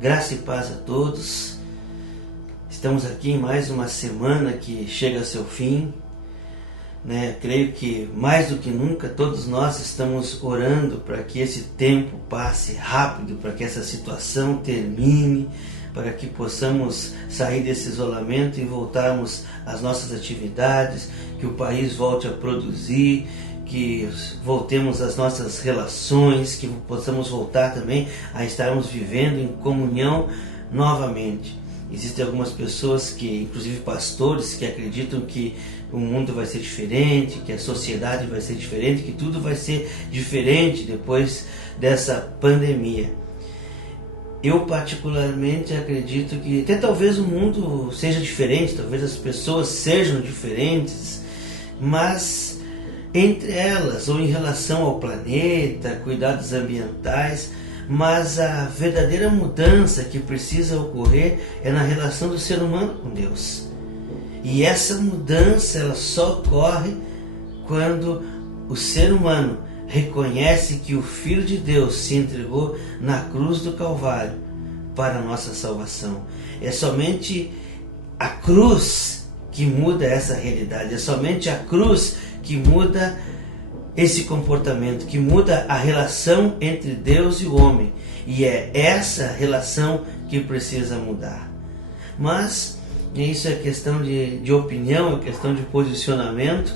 Graça e paz a todos. Estamos aqui em mais uma semana que chega ao seu fim. Creio que mais do que nunca todos nós estamos orando para que esse tempo passe rápido, para que essa situação termine, para que possamos sair desse isolamento e voltarmos às nossas atividades, que o país volte a produzir, que voltemos às nossas relações, que possamos voltar também a estarmos vivendo em comunhão novamente. Existem algumas pessoas, inclusive pastores, que acreditam que o mundo vai ser diferente, que a sociedade vai ser diferente, que tudo vai ser diferente depois dessa pandemia. Eu particularmente acredito que até talvez o mundo seja diferente, talvez as pessoas sejam diferentes, mas entre elas, ou em relação ao planeta, cuidados ambientais, mas a verdadeira mudança que precisa ocorrer é na relação do ser humano com Deus. E essa mudança ela só ocorre quando o ser humano reconhece que o Filho de Deus se entregou na cruz do Calvário para a nossa salvação. É somente a cruz que muda essa realidade, é somente a cruz que muda esse comportamento, que muda a relação entre Deus e o homem. E é essa relação que precisa mudar. Mas isso é questão de opinião, é questão de posicionamento.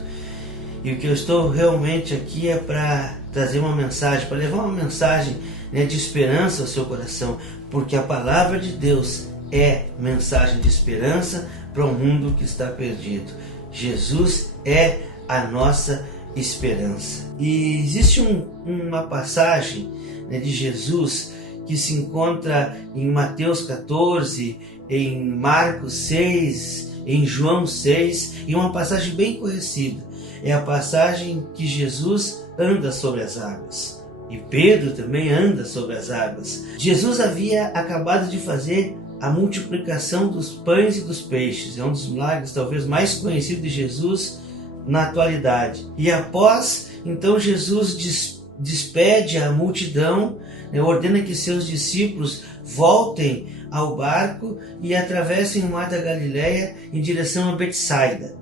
E o que eu estou realmente aqui é para trazer uma mensagem, para levar uma mensagem de esperança ao seu coração. Porque a palavra de Deus é mensagem de esperança para um mundo que está perdido. Jesus é a nossa esperança. E existe uma passagem de Jesus que se encontra em Mateus 14, em Marcos 6, em João 6, e uma passagem bem conhecida. É a passagem que Jesus anda sobre as águas. E Pedro também anda sobre as águas. Jesus havia acabado de fazer a multiplicação dos pães e dos peixes. É um dos milagres talvez mais conhecidos de Jesus na atualidade. E após, então, Jesus despede a multidão, ordena que seus discípulos voltem ao barco e atravessem o mar da Galileia em direção a Betsaida.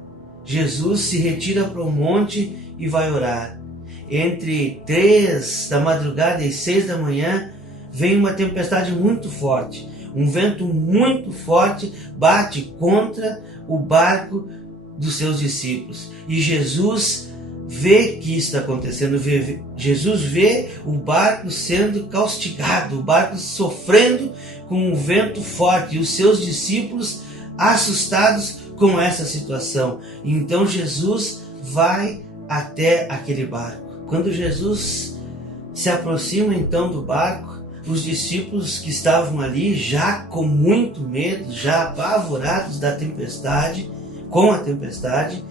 Jesus se retira para o monte e vai orar. Entre 3 da madrugada e 6 da manhã vem uma tempestade muito forte. Um vento muito forte bate contra o barco dos seus discípulos. E Jesus vê que isso está acontecendo. Jesus vê o barco sendo castigado, o barco sofrendo com um vento forte e os seus discípulos assustados com essa situação. Então Jesus vai até aquele barco. Quando Jesus se aproxima então do barco, os discípulos que estavam ali já com muito medo, já apavorados da tempestade, com a tempestade,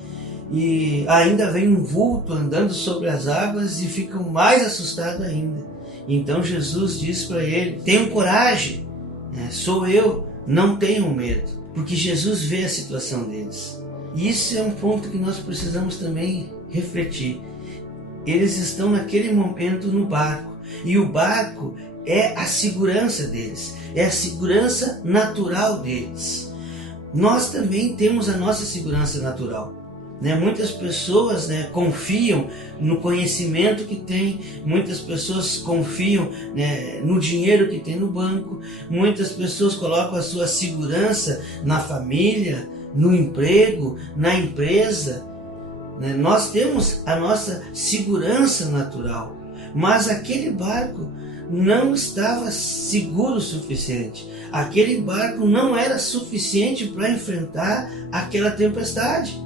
e ainda vem um vulto andando sobre as águas e ficam mais assustados ainda. Então Jesus diz para ele: tenham coragem, sou eu, não tenham medo, porque Jesus vê a situação deles. E isso é um ponto que nós precisamos também refletir. Eles estão naquele momento no barco, e o barco é a segurança deles, é a segurança natural deles. Nós também temos a nossa segurança natural. Muitas pessoas confiam no conhecimento que tem, muitas pessoas confiam no dinheiro que tem no banco, muitas pessoas colocam a sua segurança na família, no emprego, na empresa. Nós temos a nossa segurança natural, mas aquele barco não estava seguro o suficiente. Aquele barco não era suficiente para enfrentar aquela tempestade.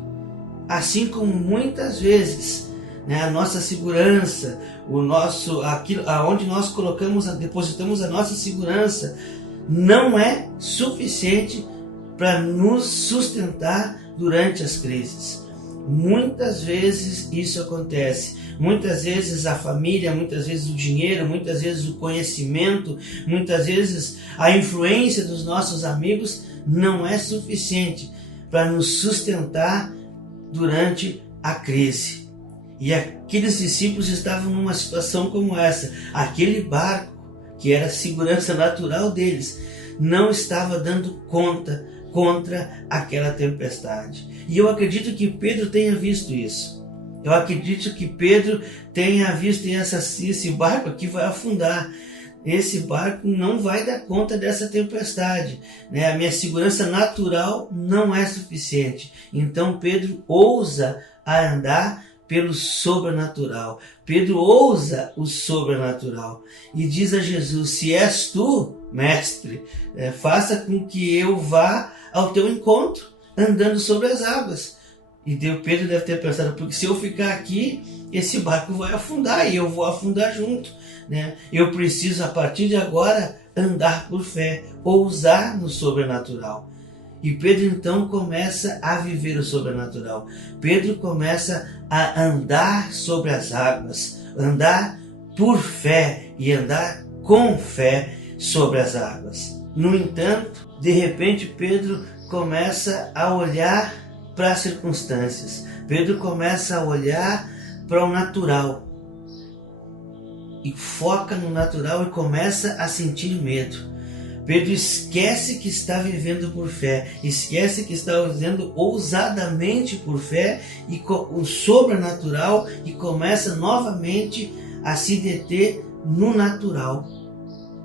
Assim como muitas vezes a nossa segurança, aonde nós depositamos a nossa segurança, não é suficiente para nos sustentar durante as crises. Muitas vezes isso acontece. Muitas vezes a família, muitas vezes o dinheiro, muitas vezes o conhecimento, muitas vezes a influência dos nossos amigos não é suficiente para nos sustentar durante a crise. E aqueles discípulos estavam numa situação como essa. Aquele barco que era a segurança natural deles, não estava dando conta contra aquela tempestade. E eu acredito que Pedro tenha visto isso. Eu acredito que Pedro tenha visto esse barco aqui vai afundar. Esse barco não vai dar conta dessa tempestade, né? A minha segurança natural não é suficiente. Então Pedro ousa a andar pelo sobrenatural. Pedro ousa o sobrenatural e diz a Jesus: se és tu, mestre, faça com que eu vá ao teu encontro, andando sobre as águas. E Pedro deve ter pensado: porque se eu ficar aqui, esse barco vai afundar e eu vou afundar junto, né? Eu preciso, a partir de agora, andar por fé, ousar no sobrenatural. E Pedro então começa a viver o sobrenatural. Pedro começa a andar sobre as águas, andar por fé e andar com fé sobre as águas. No entanto, de repente Pedro começa a olhar para as circunstâncias. Pedro começa a olhar para o natural e foca no natural e começa a sentir medo. Pedro esquece que está vivendo por fé, esquece que está vivendo ousadamente por fé e o sobrenatural, e começa novamente a se deter no natural.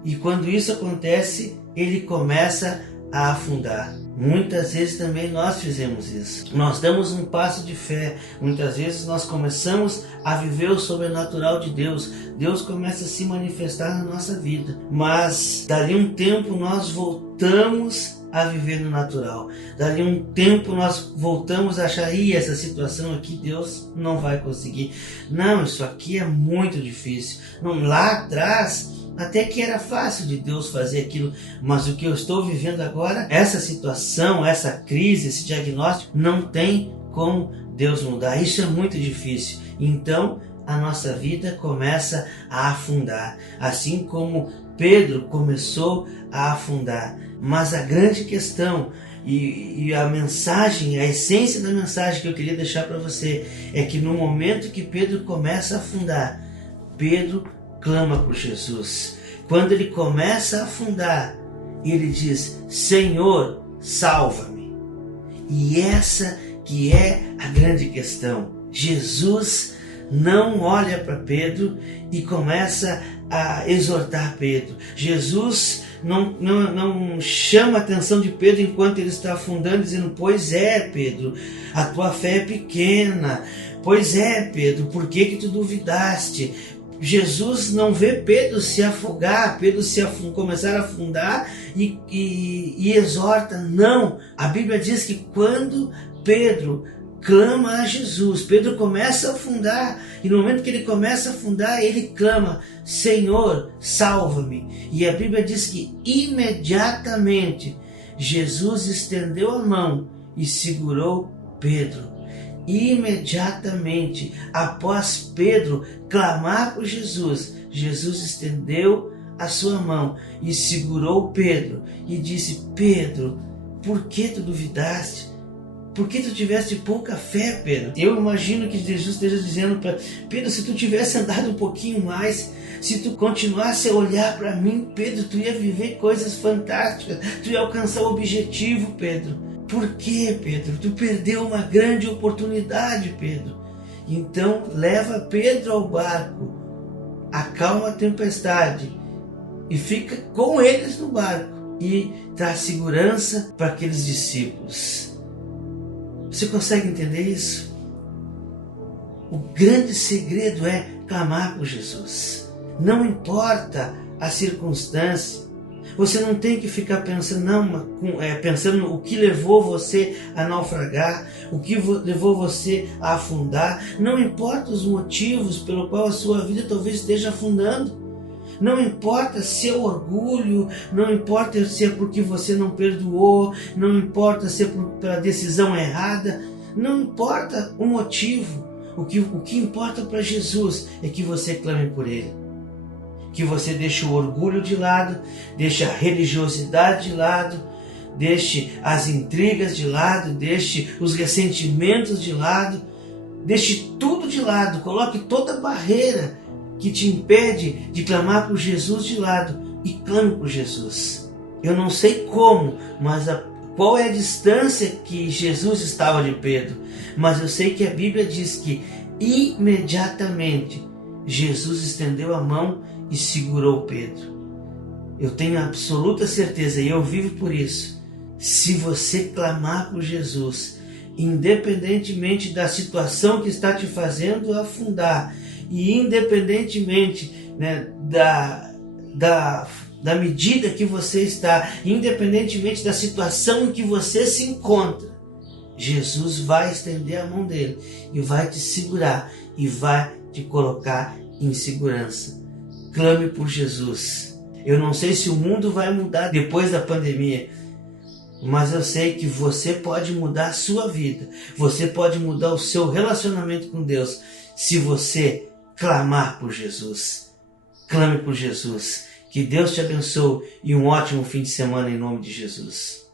E quando isso acontece, ele começa a afundar. Muitas vezes também nós fizemos isso. Nós damos um passo de fé. Muitas vezes nós começamos a viver o sobrenatural de Deus. Deus começa a se manifestar na nossa vida. Mas dali um tempo nós voltamos a viver no natural. Dali um tempo nós voltamos a achar: essa situação aqui Deus não vai conseguir. Não, isso aqui é muito difícil. Não, lá atrás até que era fácil de Deus fazer aquilo, mas o que eu estou vivendo agora, essa situação, essa crise, esse diagnóstico, não tem como Deus mudar. Isso é muito difícil. Então a nossa vida começa a afundar, assim como Pedro começou a afundar. Mas a grande questão e a mensagem, a essência da mensagem que eu queria deixar para você é que no momento que Pedro começa a afundar, Pedro clama por Jesus. Quando ele começa a afundar, ele diz: Senhor, salva-me. E essa que é a grande questão. Jesus não olha para Pedro e começa a exortar Pedro. Jesus não chama a atenção de Pedro enquanto ele está afundando, dizendo: pois é, Pedro, a tua fé é pequena. Pois é, Pedro, por que tu duvidaste? Jesus não vê Pedro se afogar, Pedro começar a afundar e exorta. Não, a Bíblia diz que quando Pedro clama a Jesus, Pedro começa a afundar, e no momento que ele começa a afundar, ele clama: Senhor, salva-me. E a Bíblia diz que imediatamente Jesus estendeu a mão e segurou Pedro. Imediatamente após Pedro clamar por Jesus, Jesus estendeu a sua mão e segurou Pedro e disse: Pedro, por que tu duvidaste? Por que tu tiveste pouca fé, Pedro? Eu imagino que Jesus esteja dizendo para Pedro: se tu tivesse andado um pouquinho mais, se tu continuasse a olhar para mim, Pedro, tu ia viver coisas fantásticas, tu ia alcançar o objetivo, Pedro. Por que, Pedro? Tu perdeu uma grande oportunidade, Pedro. Então leva Pedro ao barco, acalma a tempestade e fica com eles no barco e traz segurança para aqueles discípulos. Você consegue entender isso? O grande segredo é clamar por Jesus. Não importa a circunstância. Você não tem que ficar pensando, pensando o que levou você a naufragar, o que levou você a afundar. Não importa os motivos pelo qual a sua vida talvez esteja afundando. Não importa se é orgulho, não importa se é porque você não perdoou, não importa se é pela decisão errada, não importa o motivo. O que importa para Jesus é que você clame por Ele. Que você deixe o orgulho de lado, deixe a religiosidade de lado, deixe as intrigas de lado, deixe os ressentimentos de lado, deixe tudo de lado, coloque toda barreira que te impede de clamar por Jesus de lado e clame por Jesus. Eu não sei como, mas qual é a distância que Jesus estava de Pedro, mas eu sei que a Bíblia diz que imediatamente Jesus estendeu a mão e segurou Pedro. Eu tenho absoluta certeza, e eu vivo por isso, se você clamar por Jesus, independentemente da situação que está te fazendo afundar, e independentemente, né, da medida que você está, independentemente da situação em que você se encontra, Jesus vai estender a mão dele e vai te segurar e vai te colocar em segurança. Clame por Jesus. Eu não sei se o mundo vai mudar depois da pandemia, mas eu sei que você pode mudar a sua vida. Você pode mudar o seu relacionamento com Deus se você clamar por Jesus. Clame por Jesus. Que Deus te abençoe e um ótimo fim de semana em nome de Jesus.